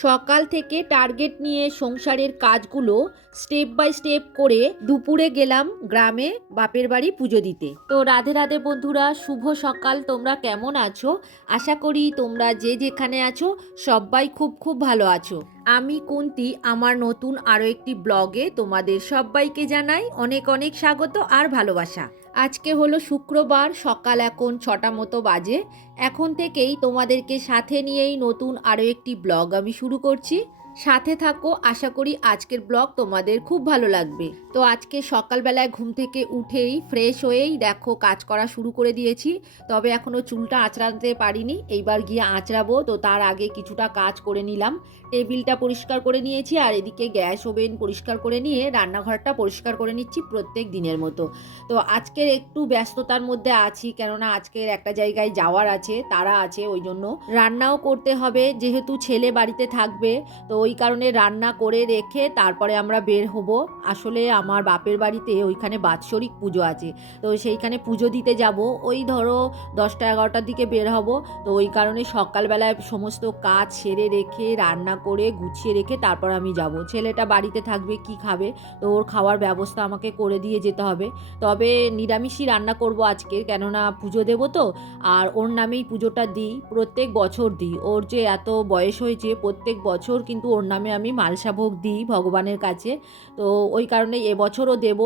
সকাল থেকে টার্গেট নিয়ে সংসারের কাজগুলো স্টেপ বাই স্টেপ করে দুপুরে গেলাম গ্রামে বাপের বাড়ি পুজো দিতে। তো রাধে রাধে বন্ধুরা, শুভ সকাল, তোমরা কেমন আছো? আশা করি তোমরা যে যেখানে আছো, সবাই খুব খুব ভালো আছো। আমি কুন্তি, আমার নতুন আরও একটি ব্লগে তোমাদের সবাইকে জানাই অনেক অনেক স্বাগত আর ভালোবাসা। আজকে হলো শুক্রবার, সকাল এখন ছটা মতো বাজে। এখন থেকেই তোমাদেরকে সাথে নিয়েই নতুন আরও একটি ব্লগ আমি শুরু করছি। সাথে থাকো, আশা করি আজকের ব্লগ তোমাদের খুব ভালো লাগবে। তো আজকে সকালবেলায় ঘুম থেকে উঠেই ফ্রেশ হয়েই দেখো কাজ করা শুরু করে দিয়েছি, তবে এখনও চুলটা আঁচড়াতে পারিনি, এইবার গিয়ে আঁচড়াবো, তো তার আগে কিছুটা কাজ করে নিলাম। টেবিলটা পরিষ্কার করে নিয়েছি, আর এদিকে গ্যাস ওভেন পরিষ্কার করে নিয়ে রান্নাঘরটা পরিষ্কার করে নিচ্ছি প্রত্যেক দিনের মতো। তো আজকের একটু ব্যস্ততার মধ্যে আছি, কেননা আজকের একটা জায়গায় যাওয়ার আছে, তারা আছে, ওই জন্য রান্নাও করতে হবে, যেহেতু ছেলে বাড়িতে থাকবে, তো ওই কারণে রান্না করে রেখে তারপরে আমরা বের হব। আসলে আমার বাপের বাড়িতে ওইখানে বাৎসরিক পুজো আছে। তো সেইখানে পুজো দিতে যাব। ওই ধরো দশটা এগারোটার দিকে বের হব। তো ওই কারণে সকালবেলায় সমস্ত কাজ সেরে রেখে, রান্না করে, গুছিয়ে রেখে তারপর আমি যাব। ছেলেটা বাড়িতে থাকবে, কি খাবে? তো ওর খাওয়ার ব্যবস্থা আমাকে করে দিয়ে যেতে হবে। তবে নিরামিষই রান্না করব আজকে, কেননা পুজো দেবো তো। আর ওর নামেই পুজোটা দিই, প্রত্যেক বছর দিই। ওর যে এত বয়স হয়েছে, প্রত্যেক বছর কিন্তু ওর নামে আমি মালসা ভোগ দিই ভগবানের কাছে। তো ওই কারণে এবছরও দেব।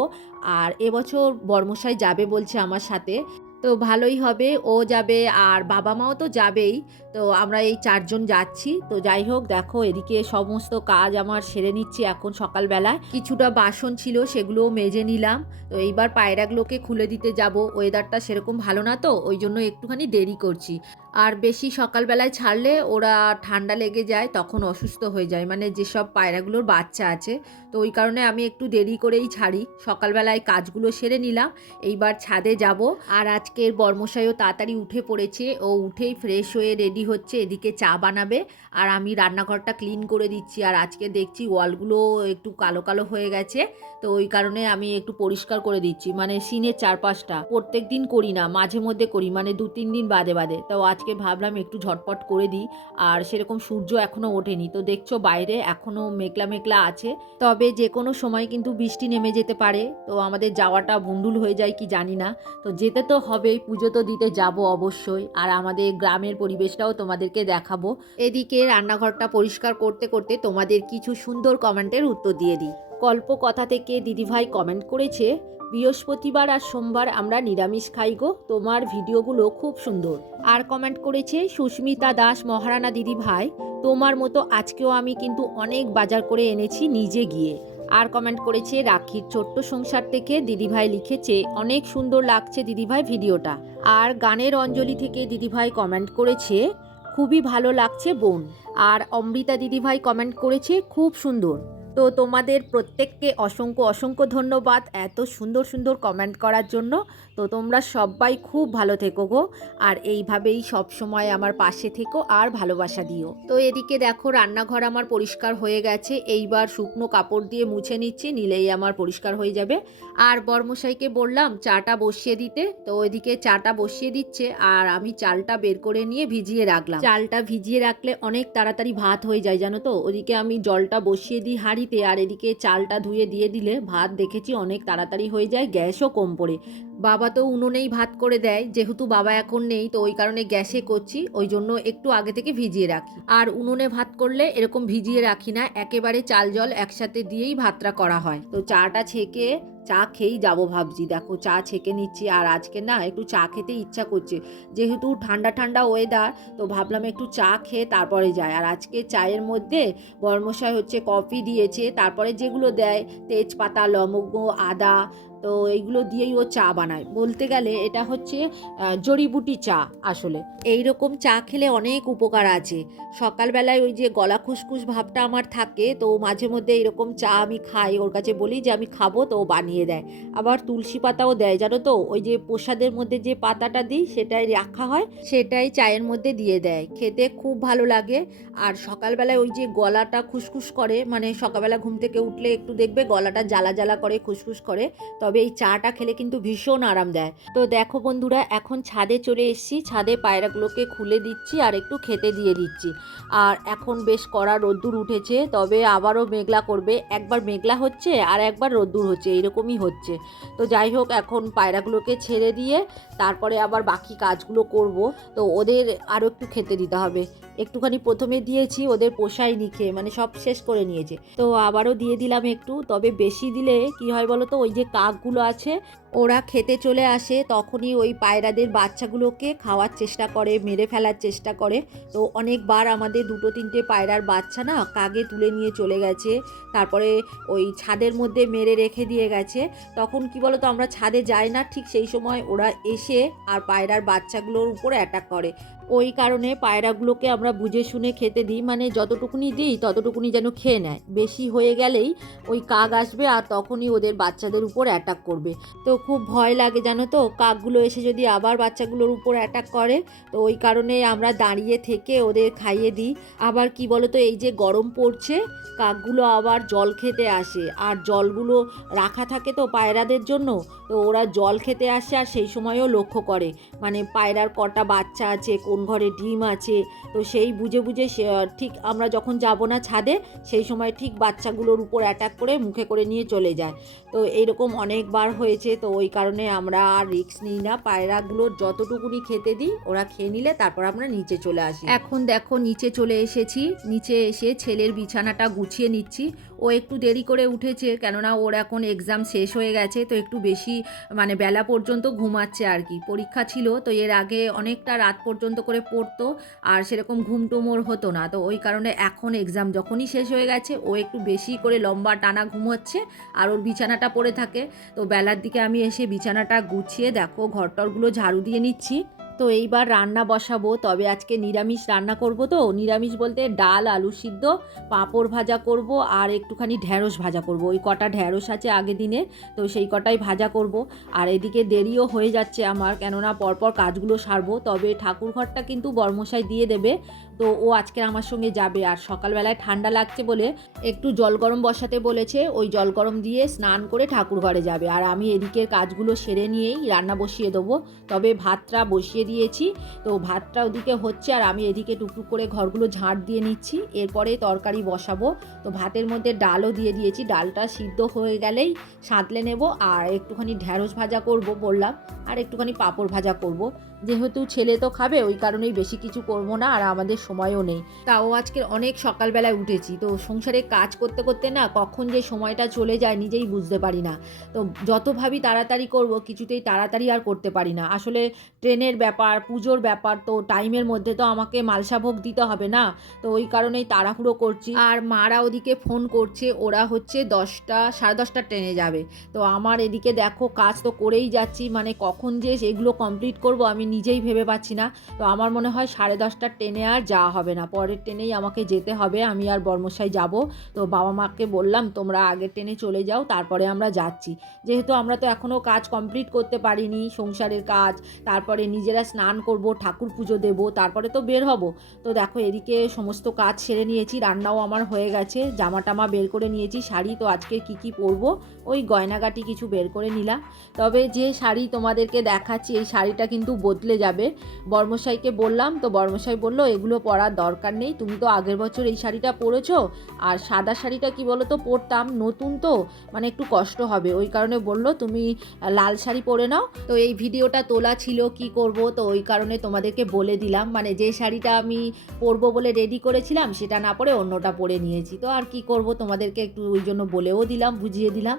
আর এবছর বর্মশাই যাবে বলছে আমার সাথে। তো ভালোই হবে, ও যাবে আর বাবা মাও তো যাবেই। তো আমরা এই চারজন যাচ্ছি। তো যাই হোক, দেখো এদিকে সমস্ত কাজ আমার সেরে নিচ্ছি এখন সকালবেলায়। কিছুটা বাসন ছিল, সেগুলোও মেজে নিলাম। তো এইবার পায়রাগুলোকে খুলে দিতে যাব। ওয়েদারটা সেরকম ভালো না তো, ওই জন্য একটুখানি দেরি করছি। আর বেশি সকালবেলায় ছাড়লে ওরা ঠান্ডা লেগে যায়, তখন অসুস্থ হয়ে যায়। মানে যেসব পায়রাগুলোর বাচ্চা আছে, তো ওই কারণে আমি একটু দেরি করেই ছাড়ি। সকালবেলায় কাজগুলো সেরে নিলাম, এইবার ছাদে যাব। আর আজকের বর্মশাইও তাড়াতাড়ি উঠে পড়েছে। ও উঠেই ফ্রেশ হয়ে রেডি হচ্ছে এদিকে চা বানাবে। আর আমি রান্নাঘরটা ক্লিন করে দিচ্ছি। আর আজকে দেখছি ওয়ালগুলো একটু কালো কালো হয়ে গেছে। তো ওই কারণে আমি একটু পরিষ্কার করে দিচ্ছি। মানে সিনের চারপাশটা প্রত্যেক দিন করি না, মাঝে মধ্যে করি। মানে দু তিন দিন বাদে বাদে। তো আজকে ভাবলাম একটু ঝটপট করে দিই। আর সেরকম সূর্য এখনও ওঠেনি। তো দেখছ বাইরে এখনও মেঘলা মেঘলা আছে। তবে যে কোনো সময় কিন্তু বৃষ্টি নেমে যেতে পারে। তো আমাদের যাওয়াটা বুন্ডুল হয়ে যায় কি জানি না। তো যেতে তো হবেই। পুজো তো দিতে যাব অবশ্যই। আর আমাদের গ্রামের পরিবেশটাও তোমাদেরকে দেখাবো। এদিকে রান্নাঘরটা পরিষ্কার করতে করতে তোমাদের কিছু সুন্দর কমেন্টের উত্তর দিয়ে দিই। গল্প কথা থেকে দিদিভাই কমেন্ট করেছে বৃহস্পতিবার আর সোমবার আমরা নিরামিষ খাই গো তোমার ভিডিওগুলো খুব সুন্দর। আর কমেন্ট করেছে সুস্মিতা দাস মহারানা দিদি ভাই তোমার মতো আজকেও আমি কিন্তু অনেক বাজার করে এনেছি নিজে গিয়ে। আর কমেন্ট করেছে রাখির ছোট্ট সংসার থেকে দিদিভাই লিখেছে অনেক সুন্দর লাগছে দিদিভাই ভিডিওটা। আর গানের অঞ্জলি থেকে দিদিভাই কমেন্ট করেছে খুবই ভালো লাগছে বোন। আর অমৃতা দিদিভাই কমেন্ট করেছে খুব সুন্দর। তো তোমাদের প্রত্যেককে অসংখ্য অসংখ্য ধন্যবাদ এত সুন্দর সুন্দর কমেন্ট করার জন্য। তো তোমরা সবাই খুব ভালো থেকো গো। আর এইভাবেই সব সময় আমার পাশে থেকো আর ভালোবাসা দিও। তো এদিকে দেখো রান্নাঘর আমার পরিষ্কার হয়ে গেছে। এইবার শুকনো কাপড় দিয়ে মুছে নিচ্ছি, নিলেই আমার পরিষ্কার হয়ে যাবে। আর বর্মশাইকে বললাম চাটা বসিয়ে দিতে। তো ওইদিকে চাটা বসিয়ে দিচ্ছে আর আমি চালটা বের করে নিয়ে ভিজিয়ে রাখলাম। চালটা ভিজিয়ে রাখলে অনেক তাড়াতাড়ি ভাত হয়ে যায়, জানো তো? ওদিকে আমি জলটা বসিয়ে দিই হাঁড়িতে আর এদিকে চালটা ধুয়ে দিয়ে দিলে ভাত দেখেছি অনেক তাড়াতাড়ি হয়ে যায়, গ্যাসও কম পড়ে। বাবা তো উনুনেই ভাত করে দেয়, যেহেতু বাবা এখন নেই তো ওই কারণে গ্যাসে করছি, ওই জন্য একটু আগে থেকে ভিজিয়ে রাখি। আর উনুনে ভাত করলে এরকম ভিজিয়ে রাখি না, একেবারে চাল জল একসাথে দিয়েই ভাতটা করা হয়। তো চাটা ছেঁকে চা খেয়েই যাব ভাবছি। দেখো চা ছেঁকে নিচ্ছি আর আজকে না একটু চা খেতে ইচ্ছা করছে। যেহেতু ঠান্ডা ঠান্ডা ওয়েদার তো ভাবলাম একটু চা খেয়ে তারপরে যায় আর আজকে চায়ের মধ্যে বর্মশাই হচ্ছে কফি দিয়েছে। তারপরে যেগুলো দেয়, তেজপাতা, লবঙ্গ, আদা তো এইগুলো দিয়েই ও চা বানায়। বলতে গেলে এটা হচ্ছে জড়িবুটি চা আসলে। এই রকম চা খেলে অনেক উপকার আছে। সকালবেলায় ওই যে গলা খুসখুস ভাবটা আমার থাকে, তো মাঝে মধ্যে এরকম চা আমি খাই। ওর কাছে বলি যে, আমি খাব, তো ও বানিয়ে দেয়। আবার তুলসী পাতাও দেয়, জানো তো? ওই যে প্রসাদের মধ্যে যে পাতাটা দিই, সেটাই রাখা হয়, সেটাই চায়ের মধ্যে দিয়ে দেয়। খেতে খুব ভালো লাগে। আর সকালবেলায় ওই যে গলাটা খুসখুস করে মানে সকালবেলা ঘুম থেকে উঠলে একটু দেখবে গলাটা জ্বালা জ্বালা করে, খুসখুস করে, তবে এই চাটা খেলে কিন্তু ভীষণ আরাম দেয়। তো দেখো বন্ধুরা, এখন ছাদে চলে এসেছি। ছাদে পায়রাগুলোকে খুলে দিচ্ছি আর একটু খেতে দিয়ে দিচ্ছি। আর এখন বেশ কড়া রোদ্দুর উঠেছে, তবে আবারও মেঘলা করবে। একবার মেঘলা হচ্ছে আর একবার রোদ্দুর হচ্ছে, এরকমই হচ্ছে। তো যাই হোক, এখন পায়রাগুলোকে ছেড়ে দিয়ে তারপরে আবার বাকি কাজগুলো করব। তো ওদের আরও একটু খেতে দিতে হবে। একটুখানি প্রথমে দিয়েছি, ওদের পোষায়নি খেয়ে মানে সব শেষ করে নিয়েছে। তো আবারও দিয়ে দিলাম একটু, তবে বেশি দিলে কি হয় বলো তো ওই যে কাকগুলো আছে, ওরা খেতে চলে আসে, তখনই ওই পায়রাদের বাচ্চাগুলোকে খাওয়ার চেষ্টা করে, মেরে ফেলার চেষ্টা করে। তো অনেকবার আমাদের দুটো তিনটে পায়রার বাচ্চা না, কাগে তুলে নিয়ে চলে গেছে, তারপরে ওই ছাদের মধ্যে মেরে রেখে দিয়ে গেছে। তখন কি বলো তো আমরা ছাদে যাই না, ঠিক সেই সময় ওরা এসে আর পায়রার বাচ্চাগুলোর উপরে অ্যাটাক করে। ওই কারণে পায়রাগুলোকে আমরা বুঝে শুনে খেতে দিই মানে যতটুকুনি দিই ততটুকুনি যেন খেয়ে নেয়। বেশি হয়ে গেলেই ওই কাক আসবে আর তখনই ওদের বাচ্চাদের উপর অ্যাটাক করবে। তো খুব ভয় লাগে জানো তো, কাকগুলো এসে যদি আবার বাচ্চাগুলোর উপর অ্যাটাক করে, তো ওই কারণে আমরা দাঁড়িয়ে থেকে ওদের খাইয়ে দিই। আবার কি বলো তো এই যে গরম পড়ছে, কাকগুলো আবার জল খেতে আসে। আর জলগুলো রাখা থাকে তো পায়রাদের জন্য, তো ওরা জল খেতে আসে আর সেই সময়ও লক্ষ্য করে। মানে পায়রার কটা বাচ্চা আছে কোন ঘরে ডিম আছে, তো সেই বুঝে বুঝে সে ঠিক আমরা যখন যাব না ছাদে, সেই সময় ঠিক বাচ্চাগুলোর উপর অ্যাটাক করে মুখে করে নিয়ে চলে যায়। তো এইরকম অনেকবার হয়েছে, তো ওই কারণে আমরা আর রিস্ক নিই না। পায়রাগুলোর যতটুকুনি খেতে দিই, ওরা খেয়ে নিলে তারপর আমরা নিচে চলে আসি। এখন দেখো, নিচে চলে এসেছি। নিচে এসে ছেলের বিছানাটা গুছিয়ে নিচ্ছি। ও একটু দেরি করে উঠেছে, কেননা ওর এখন এক্সাম শেষ হয়ে গেছে, তো একটু বেশি মানে বেলা পর্যন্ত ঘুমাচ্ছে আর কি। পরীক্ষা ছিল, তো এর আগে অনেকটা রাত পর্যন্ত করে পড়তো, আর সেরকম ঘুম টুম ওর হতো না। তো ওই কারণে এখন এক্সাম যখনই শেষ হয়ে গেছে, ও একটু বেশি করে লম্বা টানা ঘুমোচ্ছে, আর ওর বিছানাটা পড়ে থাকে। তো বেলার দিকে আমি এসে বিছানাটা গুছিয়ে, দেখো, ঘরটরগুলো ঝাড়ু দিয়ে নিচ্ছি। তো এইবার রান্না বসাবো। তবে আজকে নিরামিষ রান্না করব তো। নিরামিষ বলতে ডাল, আলু সিদ্ধ, পাঁপড় ভাজা করব আর একটুখানি ঢ্যাঁড়স ভাজা করব। ওই কটা ঢ্যাঁড়স আছে আগে দিনে, তো সেই কটাই ভাজা করব। আর এদিকে দেরিও হয়ে যাচ্ছে আমার, কেননা পরপর কাজগুলো সারবো। তবে ঠাকুর ঘরটা কিন্তু বর্মশাই দিয়ে দেবে। তো ও আজকে আমার সঙ্গে যাবে আর সকালবেলায় ঠান্ডা লাগছে বলে একটু জল গরম বসাতে বলেছে। ওই জল গরম দিয়ে স্নান করে ঠাকুর ঘরে যাবে। আর আমি এদিকের কাজগুলো সেরে নিয়েই রান্না বসিয়ে দেবো। তবে ভাতটা বসিয়ে দিয়েছি। তো ভাতটা ওদিকে হচ্ছে আর আমি এদিকে টুকটুক করে ঘরগুলো ঝাঁট দিয়ে নিচ্ছি। এরপরে তরকারি বসাবো। তো ভাতের মধ্যে ডালও দিয়ে দিয়েছি। ডালটা সিদ্ধ হয়ে গেলেই সাঁতলে নেব। আর একটুখানি ঢ্যাঁড়স ভাজা করব বললাম। আর একটুখানি পাঁপড় ভাজা করব। যেহেতু ছেলে তো খাবে ওই কারণেই বেশি কিছু করব না আর আমাদের সময়ও নেই। তাও আজকে অনেক সকালবেলায় উঠেছি তো সংসারে কাজ করতে করতে না কখন যে সময়টা চলে যায় নিজেই বুঝতে পারি না। তো যত ভাবি তাড়াতাড়ি করব কিছুতেই তাড়াতাড়ি আর করতে পারি না। আসলে ট্রেনের ব্যাপার পুজোর ব্যাপার তো টাইমের মধ্যে তো আমাকে মালসাভোগ দিতে হবে না তো ওই কারণেই তাড়াহুড়ো করছি। আর মারা ওদিকে ফোন করছে ওরা হচ্ছে দশটা সাড়ে দশটা ট্রেনে যাবে। তো আমার এদিকে দেখো কাজ তো করেই যাচ্ছি মানে কখন যে এগুলো কমপ্লিট করব আমি নিজেই ভেবে পাচ্ছি না। তো আমার মনে হয় সাড়ে দশটার ট্রেনে আর যাওয়া হবে না। পরের ট্রেনেই আমাকে যেতে হবে। আমি আর বর্মশাই যাব। তো বাবা মাকে বললাম, তোমরা আগের ট্রেনে চলে যাও, তারপরে আমরা যাচ্ছি। যেহেতু আমরা তো এখনও কাজ কমপ্লিট করতে পারিনি, সংসারের কাজ, তারপরে নিজেরা স্নান করব, ঠাকুর পুজো দেব, তারপরে তো বের হব। তো দেখো, এদিকে সমস্ত কাজ সেরে নিয়েছি, রান্নাও আমার হয়ে গেছে জামা টামা বের করে নিয়েছি, শাড়ি তো আজকে কি কি পরবো ওই গয়নাগাটি কিছু বের করে নিলাম তবে যে শাড়ি তোমাদেরকে দেখাচ্ছি, এই শাড়িটা কিন্তু বদলে যাবে। বর্মশাইকে বললাম, তো বর্মশাই বলল, এগুলো পরার দরকার নেই। তুমি তো আগের বছর এই শাড়িটা পরেছো। আর সাদা শাড়িটা কি বলো তো পরতাম, নতুন তো। মানে একটু কষ্ট হবে। ওই কারণে বলল, তুমি লাল শাড়ি পরে নাও। তো এই ভিডিওটা তোলা ছিল কি করব? তো ওই কারণে তোমাদেরকে বলে দিলাম। মানে যে শাড়িটা আমি পরবো বলে রেডি করেছিলাম, সেটা না পরে অন্যটা পরে নিয়েছি। তো আর কি করব? তোমাদেরকে একটু ওই জন্য বলেও দিলাম, বুঝিয়ে দিলাম।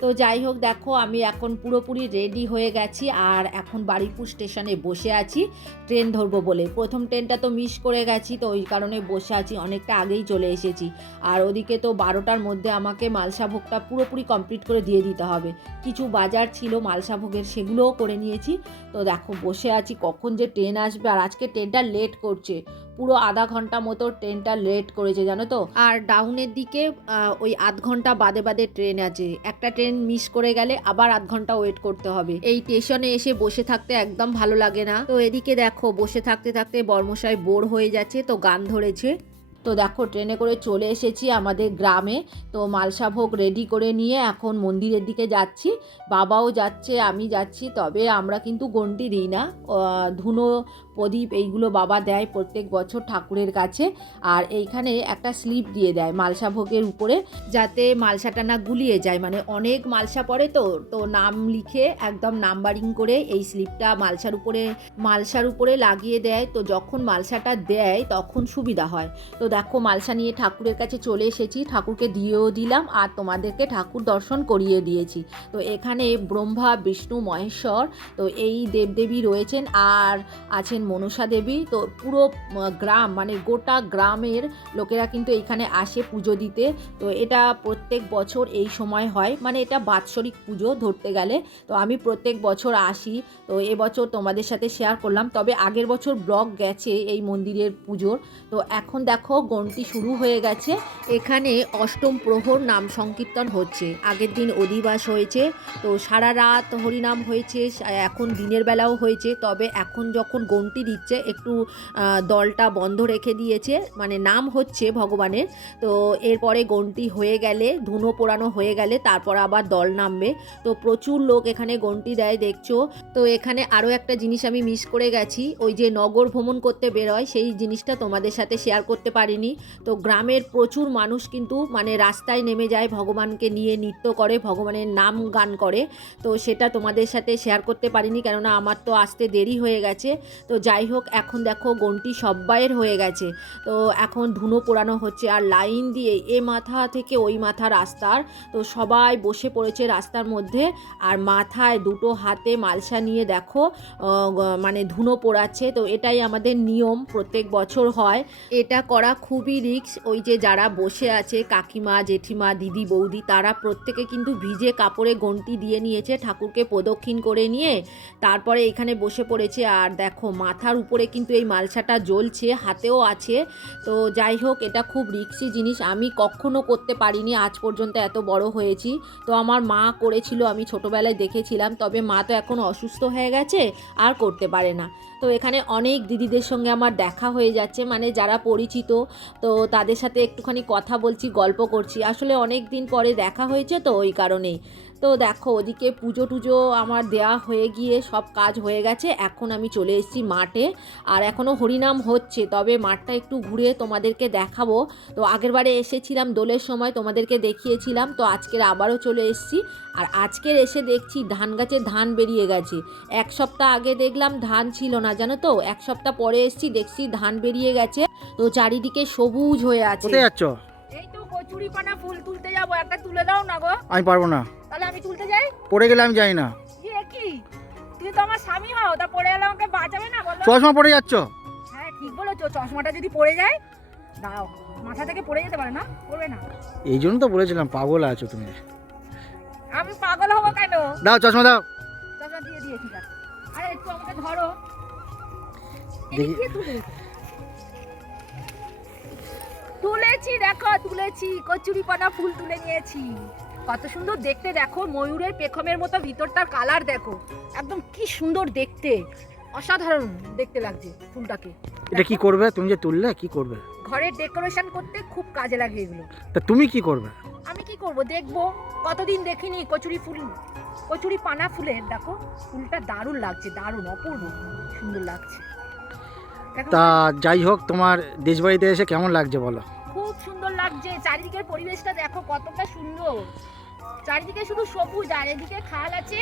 তো যাই হোক, দেখো, আমি এখন পুরোপুরি রেডি হয়ে গেছি আর এখন বাড়িপুর স্টেশনে বসে আছি। ট্রেন ধরবো বলে। প্রথম ট্রেনটা তো মিস করে গেছি, তো ওই কারণে বসে আছি। অনেকটা আগেই চলে এসেছি। আর ওদিকে তো বারোটার মধ্যে আমাকে মালসা ভোগটা পুরোপুরি কমপ্লিট করে দিয়ে দিতে হবে। কিছু বাজার ছিল মালসা ভোগের সেগুলোও করে নিয়েছি। তো দেখো, বসে আছি কখন যে ট্রেন আসবে। আর আজকে ট্রেনটা লেট করছে। পুরো আধা ঘণ্টা মতো ট্রেনটা লেট করেছে, জানো তো? আর ডাউনের দিকে ওই আধ ঘণ্টা বাদে বাদে ট্রেন আছে। একটা ট্রেন মিস করে গেলে আবার আধ ঘণ্টা ওয়েট করতে হবে। এই স্টেশনে এসে বসে থাকতে একদম ভালো লাগে না। তো এদিকে দেখো, বসে থাকতে থাকতে বর্মশাই বোর হয়ে যাচ্ছে, তো গান ধরেছে। তো দেখো, ট্রেনে করে চলে এসেছি আমাদের গ্রামে। তো মালসা ভোগ রেডি করে নিয়ে এখন মন্দিরের দিকে যাচ্ছি। বাবাও যাচ্ছে, আমি যাচ্ছি, তবে আমরা কিন্তু গন্টি দিই না। ধুনো, প্রদীপ এইগুলো বাবা দেয় প্রত্যেক বছর ঠাকুরের কাছে। আর এইখানে একটা স্লিপ দিয়ে দেয় মালসা ভোগের উপরে, যাতে মালসাটা না গুলিয়ে যায়। মানে অনেক মালসা পড়ে তো তো নাম লিখে একদম নাম্বারিং করে এই স্লিপটা মালসার উপরে মালসার উপরে লাগিয়ে দেয়। তো যখন মালসাটা দেয়, তখন সুবিধা হয়। তো দেখো, মালসা নিয়ে ঠাকুরের কাছে চলে এসেছি। ঠাকুরকে দিয়েও দিলাম আর তোমাদেরকে ঠাকুর দর্শন করিয়ে দিয়েছি। তো এখানে ব্রহ্মা, বিষ্ণু, মহেশ্বর, তো এই দেবদেবী রয়েছেন আর আছেন মনসা দেবী। তো পুরো গ্রাম মানে গোটা গ্রামের লোকেরা কিন্তু এখানে আসে পুজো দিতে। তো এটা প্রত্যেক বছর এই সময় হয়। মানে এটা বাৎসরিক পুজো ধরতে গেলে। তো আমি প্রত্যেক বছর আসি। তো এবছর তোমাদের সাথে শেয়ার করলাম। তবে আগের বছর ব্লগ গেছে এই মন্দিরের পুজোর। তো এখন দেখো গন্তি শুরু হয়ে গেছে। এখানে অষ্টম প্রহর নাম সংকীর্তন হচ্ছে। আগের দিন অধিবাস হয়েছে। তো সারা রাত হরিনাম হয়েছে। এখন দিনের বেলাও হয়েছে। তবে এখন যখন গন্তি দিচ্ছে, একটু দলটা বন্ধ রেখে দিয়েছে। মানে নাম হচ্ছে ভগবানের। তো এরপরে গন্তি হয়ে গেলে, ধুনো পোড়ানো হয়ে গেলে তারপর আবার দল নামবে। তো প্রচুর লোক এখানে গন্তি দেয়, দেখছ? তো এখানে আরও একটা জিনিস আমি মিস করে গেছি। ওই যে নগর ভ্রমণ করতে বেরোয়, সেই জিনিসটা তোমাদের সাথে শেয়ার করতে পারিনি। তো গ্রামের প্রচুর মানুষ কিন্তু মানে রাস্তায় নেমে যায়, ভগবানকে নিয়ে নৃত্য করে, ভগবানের নাম গান করে। তো সেটা তোমাদের সাথে শেয়ার করতে পারিনি, কেননা আমার তো আসতে দেরি হয়ে গেছে। তো যাই হোক, এখন দেখো গন্টি সব্বাইয়ের হয়ে গেছে। তো এখন ধুনো পোড়ানো হচ্ছে আর লাইন দিয়ে এ মাথা থেকে ওই মাথা রাস্তার। তো সবাই বসে পড়েছে রাস্তার মধ্যে আর মাথায় দুটো হাতে মালসা নিয়ে দেখো মানে ধুনো পোড়াচ্ছে। তো এটাই আমাদের নিয়ম, প্রত্যেক বছর হয়। এটা করা খুবই রিক্স। ওই যে যারা বসে আছে, কাকিমা, জেঠিমা, দিদি, বৌদি, তারা প্রত্যেকে কিন্তু ভিজে কাপড়ে গন্টি দিয়ে নিয়েছে, ঠাকুরকে প্রদক্ষিণ করে নিয়ে। তারপরে এখানে বসে পড়েছে। আর দেখো, মাথার উপরে কিন্তু এই মালসাটা জ্বলছে, হাতেও আছে। তো যাই হোক, এটা খুব রিক্সি জিনিস। আমি কখনো করতে পারিনি, আজ পর্যন্ত এত বড় হয়েছি। তো আমার মা করেছিল, আমি ছোটোবেলায় দেখেছিলাম। তবে মা তো এখন অসুস্থ হয়ে গেছে, আর করতে পারে না। তো এখানে অনেক দিদিদের সঙ্গে আমার দেখা হয়ে যাচ্ছে। মানে যারা পরিচিত তো তাদের সাথে একটুখানি কথা বলছি, গল্প করছি। আসলে অনেক দিন পরে দেখা হয়েছে তো ওই কারণেই। তো দেখো, ওদিকে পুজো টুজো আমার দেয়া হয়ে গিয়ে সব কাজ হয়ে গেছে। এখন আমি চলে এসেছি মাঠে। আর এখনও হরিনাম হচ্ছে, তবে মাঠটা একটু ঘুরে তোমাদেরকে দেখাবো। তো আগেরবারে এসেছিলাম দোলের সময়, তোমাদেরকে দেখিয়েছিলাম। তো আজকের আবারও চলে এসেছি। আর আজকের এসে দেখছি ধান গাছে ধান বেরিয়ে গেছে। এক সপ্তাহ আগে দেখলাম ধান ছিল না, জানো তো? এক সপ্তাহ পরে এসেছি, দেখছি ধান বেরিয়ে গেছে। তো চারিদিকে সবুজ হয়ে আছে। কোথায় যাচ্ছ? এই তো কচুরি পানা ফুল তুলতে যাব একটা তুলে দাও না গো। আমি পারব না। তাহলে আমি তুলতে যাই? পড়ে গেলে আমি যাই না। ইয়ে কি? তুমি তো আমার স্বামী হও তা পড়ে গেলে আমাকে বাঁচাবে না বলো? চশমা পড়ে যাচ্ছ? হ্যাঁ ঠিক বলেছ চশমাটা যদি পড়ে যায় দাও। মাথা থেকে পড়ে যেতে পারে না পড়বে না। এই জন্য তো বলেছিলাম পাগল আছো তুমি। আমি পাগল হব কেন? দাও চশমা দাও। চশমা দিয়ে দিয়েছি দেখ আরে একটু আমাকে ধরো। দেখি। তুলেছি দেখো তুলেছি। কচুরি পানা ফুল তুলে নিয়েছি। কত সুন্দর দেখতে দেখো ময়ূরের পেখমের মতো ভিতরটার কালার দেখো। একদম কি সুন্দর দেখতে। অসাধারণ দেখতে লাগছে ফুলটাকে। এটা কি করবে? তুমি যে তুললে কি করবে? ঘরের ডেকোরেশন করতে খুব কাজে লাগে এগুলো। তা তুমি কি করবে? আমি কি করব? দেখব। কতদিন দেখিনি কচুরি ফুল কচুরি পানা ফুলের দেখো ফুলটা দারুণ লাগছে দারুণ অপূর্ব সুন্দর লাগছে। তা যাই হোক তোমার দেশবাড়িতে এসে কেমন লাগছে বলো? খুব সুন্দর লাগছে চারিদিকের পরিবেশটা দেখো কতটা সুন্দর। চারিদিকে শুধু সবুজ আর এদিকে খাল আছে।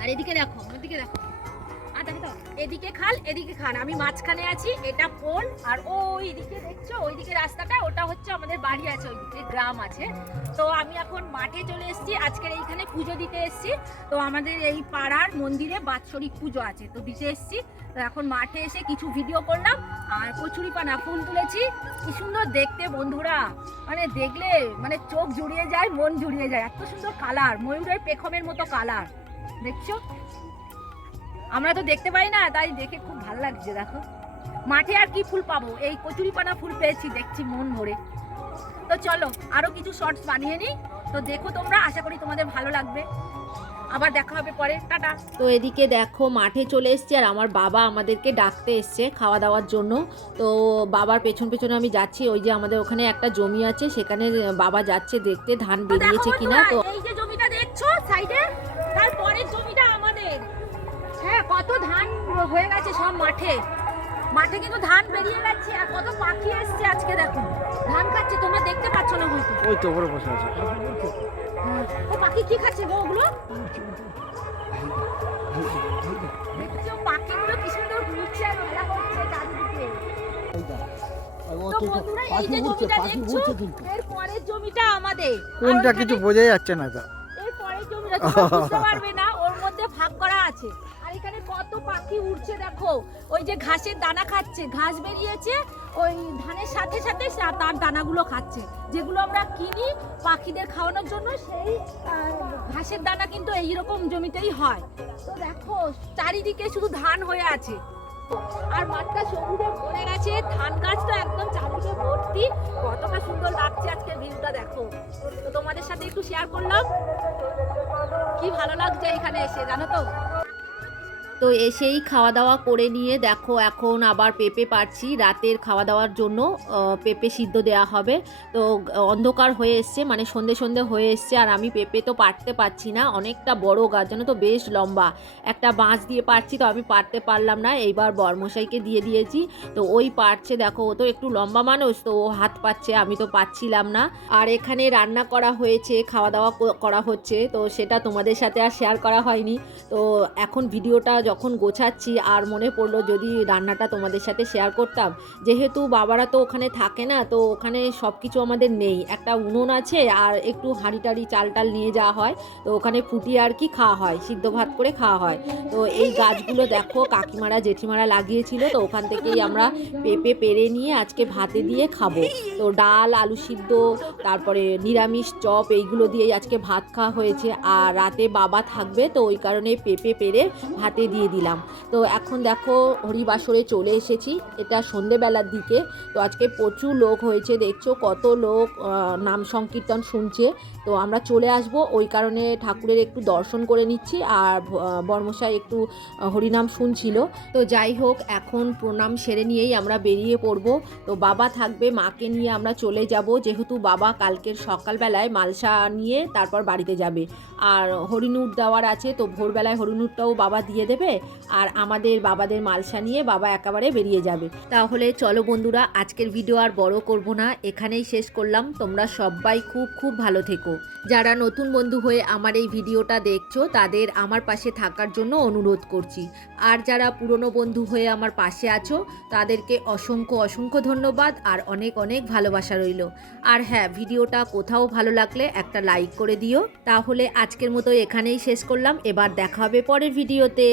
আর এদিকে দেখো এদিকে দেখো। এদিকে খাল, এদিকে খান আমি মাঝখানে আছি, এটা পোল আর ওই দিকে দেখছ? ওইদিকে রাস্তাটা, ওটা হচ্ছে আমাদের বাড়ি আছে, ওইদিকে গ্রাম আছে। তো আমি এখন মাঠে চলে এসেছি, আজকের এইখানে পুজো দিতে এসেছি। তো আমাদের এই পাড়ার মন্দিরে বাৎসরিক পুজো আছে, তো দিতে এসেছি। তো এখন মাঠে এসে কিছু ভিডিও করলাম, আর কচুরি পানা ফুল তুলেছি। কি সুন্দর দেখতে বন্ধুরা। মানে দেখলে মানে চোখ জুড়িয়ে যায়, মন জুড়িয়ে যায়। এত সুন্দর কালার ময়ূরের পেখমের মতো কালার দেখছ? আমরা তো দেখতে পাই না তাই দেখে খুব ভালো লাগছে দেখো। মাঠে আর কি ফুল পাবো? এই কচুরি পানা ফুল পেয়েছি দেখছি মন ভরে। তো চলো আরও কিছু শর্টস বানিয়ে নিই। তো দেখো তোমরা আশা করি তোমাদের ভালো লাগবে। আবার দেখা হবে পরে। টাটা। তো এদিকে দেখো মাঠে চলে এসছে আর আমার বাবা আমাদেরকে ডাকতে এসছে খাওয়া দাওয়ার জন্য। তো বাবার পেছন পেছনে আমি যাচ্ছি ওই যে আমাদের ওখানে একটা জমি আছে সেখানে বাবা যাচ্ছে দেখতে ধান বেরিয়েছে কিনা তো এই যে জমিটা দেখছ সাইডে? কত ধান হয়ে গেছে সব মাঠে। মাঠে কিন্তু ধান বেরিয়ে গেছে আর কত পাখি এসছে আজকে দেখো। ধান খাচ্ছে তোমরা দেখতে পাচ্ছ না হয়তো। ওই তো ওপরে বসে আছে। ও পাখি কি খাচ্ছে গো ওগুলো? দেখছ পাখিগুলো কি সুন্দর ঘুরছে আর খেলা করছে চারিদিকে। কোনটা কিছু বোঝাই যাচ্ছে না তো এর পরের জমিটা বুঝতে পারবে না ওর মধ্যে ভাগ করা আছে। এখানে কত পাখি উঠছে দেখো। ওই যে ঘাসের দানা খাচ্ছে, ঘাস বেরিয়েছে, ওই ধানের সাথে সাথে তার দানাগুলো খাচ্ছে। যেগুলো আমরা কিনি পাখিদের খাওয়ানোর জন্য, সেই ঘাসের দানা কিন্তু এইরকম জমিতেই হয়। তো দেখো, চারিদিকে শুধু ধান হয়ে আছে। আর মাঠটা সবুজে ভরে গেছে। ধান গাছ তো একদম চারিদিকে ভর্তি। কতটা সুন্দর লাগছে আজকে ভিউটা দেখো। তো তোমাদের সাথে একটু শেয়ার করলাম। কি ভালো লাগছে এখানে এসে, জানো তো? তো এসেই খাওয়া দাওয়া করে নিয়ে দেখো এখন আবার পেঁপে পারছি রাতের খাওয়া দাওয়ার জন্য পেঁপে সিদ্ধ দেওয়া হবে। তো অন্ধকার হয়ে এসছে মানে সন্ধে সন্ধে হয়ে এসছে, আর আমি পেঁপে তো পারতে পারছি না। অনেকটা বড় গাছ, জানো তো, বেশ লম্বা। একটা বাঁশ দিয়ে পারছি তো আমি পারতে পারলাম না। এইবার বর্মশাইকে দিয়ে দিয়েছি। তো ওই পারছে দেখো, ও তো একটু লম্বা মানুষ, তো ও হাত পাচ্ছে আমি তো পাচ্ছিলাম না। আর এখানে রান্না করা হয়েছে খাওয়া দাওয়া করা হচ্ছে। তো সেটা তোমাদের সাথে আর শেয়ার করা হয়নি। তো এখন ভিডিওটা যখন গোছাচ্ছি আর মনে পড়ল যদি রান্নাটা তোমাদের সাথে শেয়ার করতাম। যেহেতু বাবারা তো ওখানে থাকে না, তো ওখানে সব কিছু আমাদের নেই। একটা উনুন আছে আর একটু হাঁড়ি টাড়ি চাল টাল নিয়ে যাওয়া হয়। তো ওখানে ফুটিয়ে আর কি খাওয়া হয়, সিদ্ধ ভাত করে খাওয়া হয়। তো এই গাছগুলো দেখো, কাকিমারা, জেঠিমারা লাগিয়েছিল। তো ওখান থেকেই আমরা পেঁপে পেরে নিয়ে আজকে ভাতে দিয়ে খাব। তো ডাল, আলু সিদ্ধ, তারপরে নিরামিষ, চপ, এইগুলো দিয়েই আজকে ভাত খাওয়া হয়েছে। আর রাতে বাবা থাকবে, তো ওই কারণে পেঁপে পেরে ভাতে দিয়ে দিলাম। তো এখন দেখো হরিবাসরে চলে এসেছি, এটা সন্ধেবেলার দিকে। তো আজকে প্রচুর লোক হয়েছে, দেখছ কত লোক নাম সংকীর্তন শুনছে। তো আমরা চলে আসব। ওই কারণে ঠাকুরের একটু দর্শন করে নিচ্ছি আর বর্মশাই একটু হরিনাম শুনছিল। তো যাই হোক, এখন প্রণাম সেরে নিয়েই আমরা বেরিয়ে পড়ব। তো বাবা থাকবে, মাকে নিয়ে আমরা চলে যাব। যেহেতু বাবা কালকের সকালবেলায় মালসা নিয়ে তারপর বাড়িতে যাবে। আর হরিণুট দেওয়ার আছে, তো ভোরবেলায় হরিণুটটাও বাবা দিয়ে দেবে। আর আমাদের বাবাদের মালসা নিয়ে বাবা একেবারে বেরিয়ে যাবে। তাহলে চলো বন্ধুরা, আজকের ভিডিও আর বড় করব না। এখানেই শেষ করলাম। তোমরা সবাই খুব খুব ভালো থেকো। যারা নতুন বন্ধু হয়ে আমার এই ভিডিওটা দেখছ, তাদের আমার পাশে থাকার জন্য অনুরোধ করছি। আর যারা পুরনো বন্ধু হয়ে আমার পাশে আছো, তাদেরকে অসংখ্য অসংখ্য ধন্যবাদ আর অনেক অনেক ভালোবাসা রইল। আর হ্যাঁ ভিডিওটা কোথাও ভালো লাগলে একটা লাইক করে দিও। তাহলে আজকের মতো এখানেই শেষ করলাম। এবার দেখা হবে পরের ভিডিওতে।